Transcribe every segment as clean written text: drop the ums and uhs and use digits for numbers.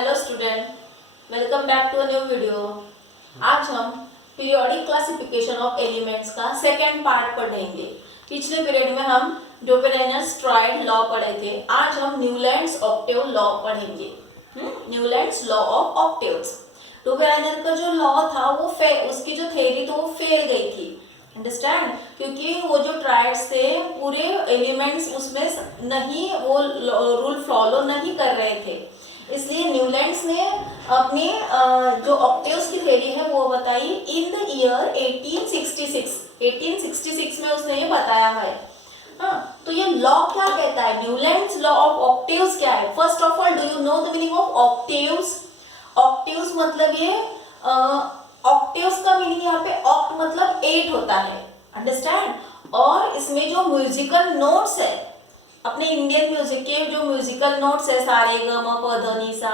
Hello student, welcome back to a new video. आज हम periodic classification of elements का second part पढ़ेंगे। पिछले पीरियड में हम डोबेरेनर्स ट्रायड लॉ पढ़े थे। आज हम न्यूलैंड्स ऑक्टेव लॉ पढ़ेंगे। Newlands law of octaves. Dobereiner का जो लॉ था वो उसकी जो थ्योरी तो वो फेल गई थी, अंडरस्टैंड, क्योंकि वो जो ट्रायड्स थे पूरे एलिमेंट्स उसमें नहीं, वो रूल फॉलो नहीं कर रहे थे। इसलिए न्यूलैंड्स ने अपनी जो ऑक्टेव्स की थ्योरी है वो बताई इन द ईयर 1866 में उसने ये बताया है। हाँ, तो ये लॉ क्या कहता है? न्यूलैंड्स लॉ ऑफ ऑक्टेव्स क्या है? First of all, do you know the meaning of octaves? Octaves मतलब ये ऑक्टेव्स का मीनिंग यहाँ पे ऑक्ट मतलब 8 होता है, अंडरस्टैंड। और इसमें जो म्यूजिकल नोट्स है, अपने इंडियन म्यूजिक के जो म्यूजिकल नोट्स है, सारे ग म प ध नि सा,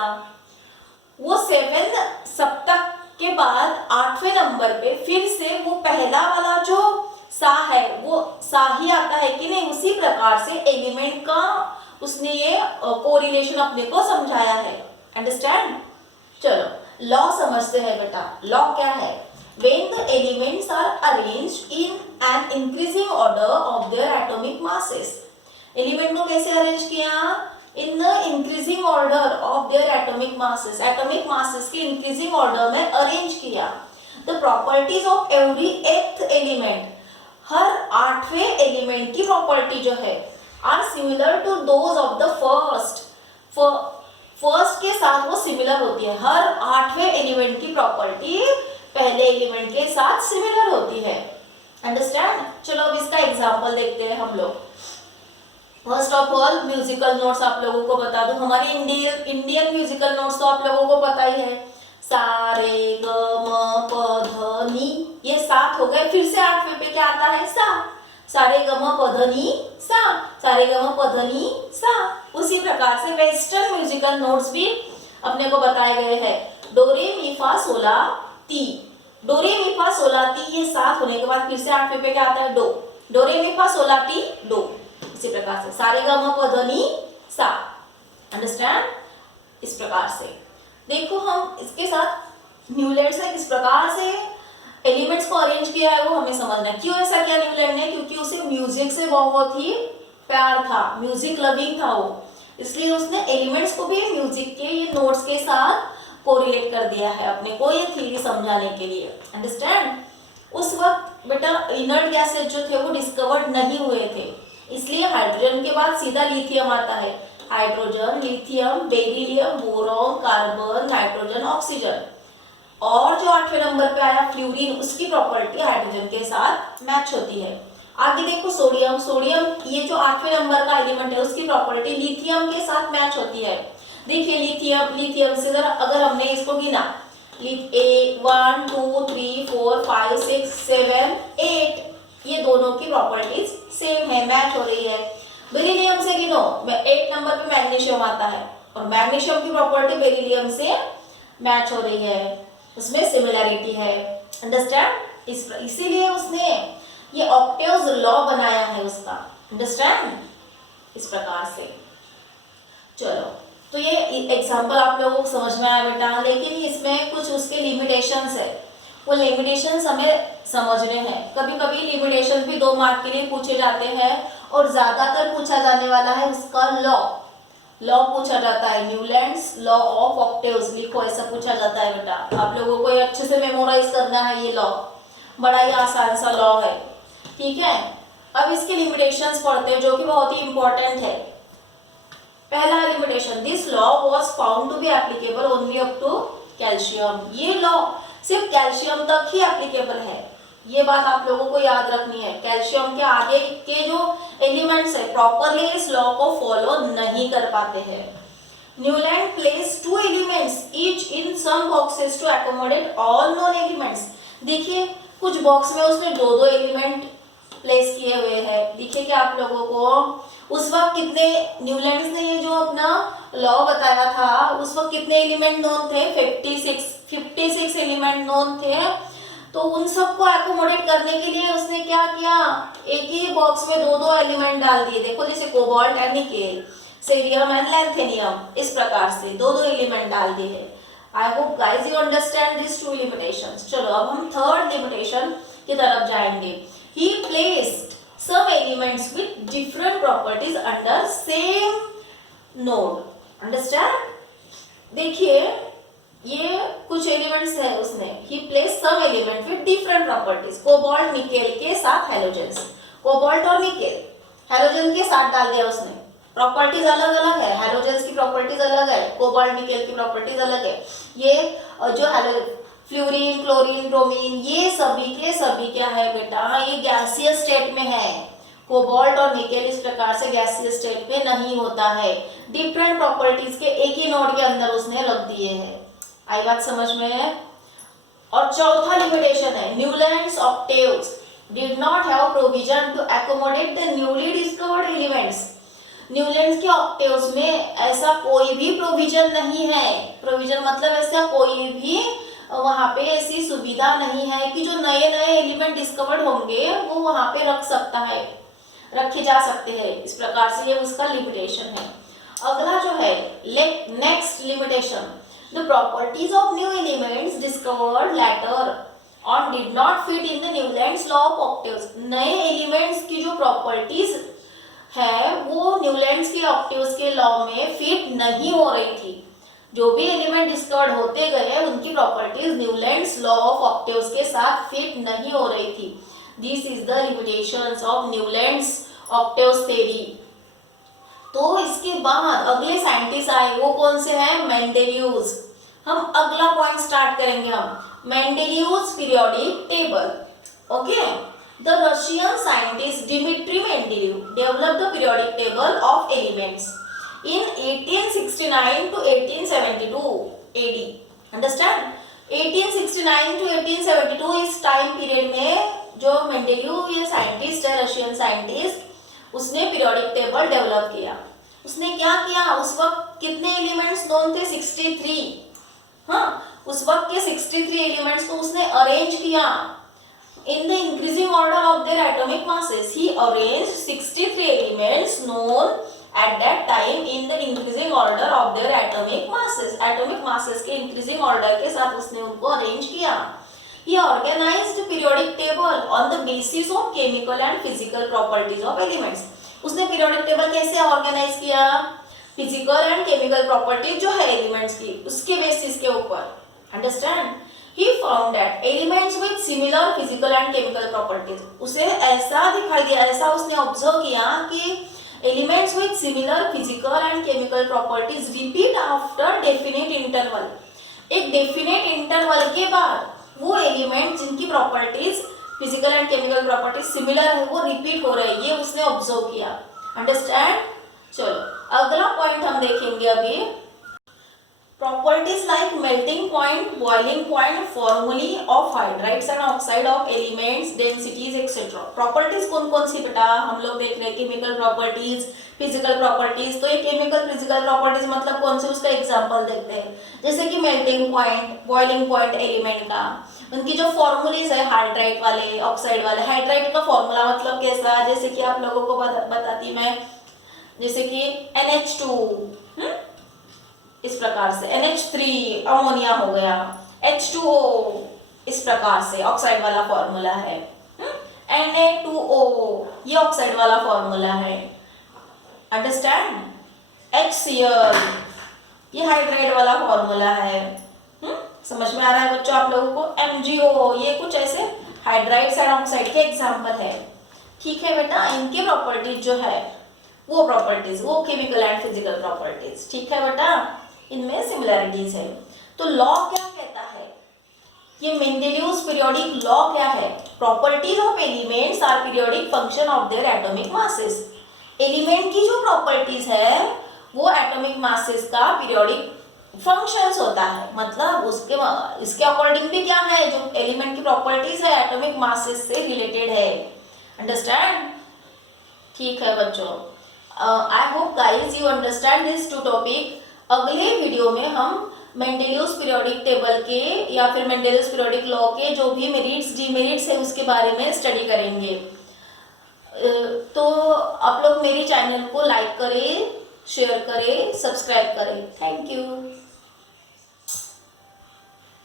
वो 7 सप्तक के बाद 8वें नंबर पे फिर से वो पहला वाला जो सा है वो सा ही आता है कि नहीं, उसी प्रकार से एलिमेंट का उसने ये कोरिलेशन अपने को समझाया है, अंडरस्टैंड। चलो लॉ समझते हैं बेटा। लॉ क्या है? When the elements are arranged in an increasing order of their atomic masses, element को कैसे अरेंज किया? In the increasing order of their atomic masses, atomic masses के इंक्रीजिंग ऑर्डर में अरेंज किया। The properties of every 8th element, हर 8वें element की property जो है are similar to those of the first के साथ वो सिमिलर होती है। हर 8वें एलिमेंट की प्रॉपर्टी पहले एलिमेंट के साथ सिमिलर होती है, अंडरस्टैंड। चलो अब इसका एग्जांपल देखते हैं हम लोग। First of all musical notes आप लोगों को बता दूं। हमारे इंडियन म्यूजिकल नोट्स तो आप लोगों को पता ही है, सा रे ग म प ध नि, ये 7 हो गए। फिर से 8वें पे क्या आता है? सा। सा रे ग म प ध नि सा, सा रे ग म प ध नि सा। उसी प्रकार से वेस्टर्न म्यूजिकल नोट्स भी अपने को बताए गए हैं। डो रे मी फा सोला ती, डो रे मी फा सोला ती, ये 7 होने के बाद फिर से 8वें पे क्या आता है? डो। डो रे मी फा सोला टी डो। इसी प्रकार से सारे ग म प ध नि सा, अंडरस्टैंड। इस प्रकार से देखो हम इसके साथ न्यूलैंड्स ने किस प्रकार से एलिमेंट्स को अरेंज किया है वो हमें समझना है। क्यों ऐसा किया न्यूलैंड ने? क्योंकि उसे म्यूजिक से बहुत ही प्यार था, म्यूजिक लविंग था वो, इसलिए उसने एलिमेंट्स को भी म्यूजिक के ये नोट्स के साथ कोरिलेट कर दिया है अपने को ये थ्योरी समझाने के लिए, अंडरस्टैंड। उस वक्त बेटा इनर्ट गैसेस जो थे वो डिस्कवर्ड नहीं हुए थे, इसलिए हाइड्रोजन के बाद सीधा लिथियम आता है। Hydrogen, lithium, beryllium, boron, carbon, nitrogen, oxygen. और जो 8वें नंबर पे आया फ्लोरीन, उसकी प्रॉपर्टी हाइड्रोजन के साथ मैच होती है। आगे देखो सोडियम, सोडियम ये जो 8वें नंबर का एलिमेंट है उसकी प्रॉपर्टी लिथियम के साथ मैच होती है। देखिए लिथियम से अगर हमने इसको गिना, 1 2 3 4 5 6 7 8, ये दोनों की प्रॉपर्टीज सेम है, मैच हो रही है। बेरिलियम से गिनो, 8 नंबर पे मैग्नीशियम आता है और मैग्नीशियम की प्रॉपर्टी बेरिलियम से मैच हो रही है, उसमें सिमिलैरिटी है, अंडरस्टैंड। इसीलिए उसने ये ऑक्टेव्स लॉ बनाया है उसका, अंडरस्टैंड। इस प्रकार से चलो तो ये एग्जांपल आप लोगों को समझ में आया बेटा, लेकिन इसमें कुछ उसके लिमिटेशंस है, वो लिमिटेशंस हमें समझने हैं। कभी कभी लिमिटेशंस भी 2 मार्क के लिए पूछे जाते हैं और ज्यादातर पूछा जाने वाला है उसका लॉ पूछा जाता है। न्यूलैंड्स लॉ ऑफ ऑक्टेव्स लिखो, ऐसा पूछा जाता है बेटा। आप लोगों को ये अच्छे से मेमोराइज करना है। ये लॉ बड़ा ही आसान सा लॉ है, ठीक है। अब इसके लिमिटेशंस पढ़ते हैं जो कि बहुत ही इंपॉर्टेंट है। पहला limitation, this law was found to be applicable only up to calcium. ये लॉ सिर्फ कैल्शियम तक ही एप्लीकेबल है, ये बात आप लोगों को याद रखनी है। कैल्शियम के आगे के जो एलिमेंट्स है प्रॉपरली इस लॉ को फॉलो नहीं कर पाते हैं। Newland place 2 elements each in some boxes to accommodate all known elements. देखिए कुछ बॉक्स में उसने 2-2 एलिमेंट प्लेस किए हुए हैं। देखिए कि आप लोगों को उस वक्त कितने, न्यूलैंड्स ने ये जो अपना लॉ बताया था उस वक्त कितने एलिमेंट नोन थे? 56 एलिमेंट नोन थे। तो उन सबको एकोमोडेट करने के लिए उसने क्या किया? एक ही बॉक्स में 2-2 एलिमेंट डाल दिए। देखो जैसे cobalt and nickel, cerium and lanthanum, इस प्रकार से दो दो एलिमेंट डाल दिए हैं। I hope guys you understand this two limitations. चलो अब हम थर्ड लिमिटेशन की तरफ जाएंगे। He placed some elements with different properties under same node. Understand? देखिए ये कुछ एलिमेंट्स है उसने, he place some element with different properties, cobalt nickel के साथ हैलोजेंस, कोबाल्ट और निकेल हैलोजन के साथ डाल दिया उसने। प्रॉपर्टीज अलग अलग है, हैलोजेंस की प्रॉपर्टीज अलग है, कोबाल्ट निकेल की प्रॉपर्टीज अलग है। ये जो फ्लोरीन, क्लोरीन, ब्रोमीन, ये सभी के सभी क्या है बेटा, ये गैसियस स्टेट में है। कोबाल्ट और निकेल इस प्रकार से गैसियस स्टेट में नहीं होता है। डिफरेंट प्रॉपर्टीज के एक ही नोड के अंदर उसने रख दिए हैं। आई बात समझ में? और चौथा लिमिटेशन है, Newlands octaves did not have provision to accommodate the newly discovered elements। Newlands के ऑक्टेव्स में ऐसा कोई भी प्रोविजन नहीं है। प्रोविजन मतलब ऐसा कोई भी वहाँ पे ऐसी सुविधा नहीं है कि जो नए नए एलिमेंट डिस्कवर्ड होंगे वो वहाँ पे रखे जा सकते हैं। इस प्रकार से ये उसका लिमिटेशन है। अगला जो है next limitation, the properties of new elements discovered later और did not fit in the Newlands law of octaves. नए एलिमेंट्स की जो प्रॉपर्टीज है वो न्यूलैंड्स के ऑक्टेव्स के लॉ में फिट नहीं हो रही थी। जो भी एलिमेंट डिस्कवर्ड होते गए उनकी properties Newlands law of octaves के साथ फिट नहीं हो रही थी। This is the limitations of Newlands octaves theory. तो इसके बाद अगले साइंटिस्ट आए, वो कौन से हैं? मेंडेलियस। हम अगला पॉइंट स्टार्ट करेंगे हम, Mendeleev's periodic table. Okay, the Russian scientist Dmitry Mendeleev developed the periodic table of elements in 1869 to 1872 AD. Understand? 1869 to 1872 इस टाइम पीरियड में जो मेंडेलीव ये साइंटिस्ट है, रशियन साइंटिस्ट, उसने पीरियोडिक टेबल डेवलप किया। उसने क्या किया? उस वक्त कितने एलिमेंट्स नोन थे? 63। हाँ, उस वक्त के 63 एलिमेंट्स को उसने अरेंज किया in the increasing order of their atomic masses. He arranged 63 elements known at that time in the increasing order of their atomic masses. Atomic masses के इंक्रीजिंग ऑर्डर के साथ उसने उनको अरेंज किया। He organised periodic table on the basis of chemical and physical properties of elements. उसने periodic table कैसे organise किया? Physical and chemical properties जो है एलिमेंट्स की, उसके बेसिस के ऊपर। Understand? He found that elements with similar physical and chemical properties, उसे ऐसा दिखाई दिया, ऐसा उसने ऑब्जर्व किया कि elements with similar physical and chemical properties repeat after definite interval। एक definite interval के बाद वो एलिमेंट जिनकी properties physical and chemical properties similar है वो रिपीट हो रही है, ये उसने ऑब्जर्व किया। अंडरस्टैंड? चलो अगला पॉइंट हम देखेंगे अभी, properties like melting point, boiling point, formulae of hydrides and oxide of elements, densities etc। Properties कौन कौन सी बेटा हम लोग देख रहे हैं? Chemical properties, physical properties. तो ये केमिकल फिजिकल प्रॉपर्टीज मतलब कौन से, उसका एग्जांपल देखते हैं। जैसे कि melting point, boiling point element का, उनकी जो फॉर्मूलेज है हाइड्राइड वाले, ऑक्साइड वाले। हाइड्राइड का फॉर्मूला मतलब कैसा, जैसे कि आप लोगों को बताती मैं, जैसे कि NH2 इस प्रकार से, NH3 अमोनिया हो गया, H2O इस प्रकार से ऑक्साइड वाला फॉर्मूला है। Na2O ये ऑक्साइड वाला फॉर्मूला है। अंडरस्टैंड? HCl ये हाइड्राइड वाला फॉर्मूला है। समझ में आ रहा है बच्चों आप लोगों को? MgO ये कुछ ऐसे हाइड्राइड्स एंड ऑक्साइड के एग्जाम्पल है। ठीक है बेटा, इनके प्रॉपर्टीज जो है वो प्रॉपर्टीज, वो केमिकल एंड फिजिकल प्रॉपर्टीज। ठीक है बेटा, इनमें सिमिलरिटीज है। तो लॉ क्या कहता है? ये मेंडेलीव्स पीरियोडिक लॉ क्या है? Properties of elements are periodic function of their atomic masses. Element की जो प्रॉपर्टीज है वो एटॉमिक मासेस का पीरियोडिक फंक्शंस होता है। मतलब इसके अकॉर्डिंग भी क्या है, जो एलिमेंट की प्रॉपर्टीज है एटॉमिक मासेस से रिलेटेड है। अंडरस्टैंड? ठीक है बच्चों, I hope guys you understand this two topic. अगले वीडियो में हम मेंडेलीव्स पीरियोडिक टेबल के या फिर मेंडेलीव्स पीरियोडिक लॉ के जो भी मेरिट्स डिमेरिट्स है उसके बारे में स्टडी करेंगे। तो आप लोग मेरे चैनल को लाइक करें, शेयर करें, सब्सक्राइब करें। Thank you.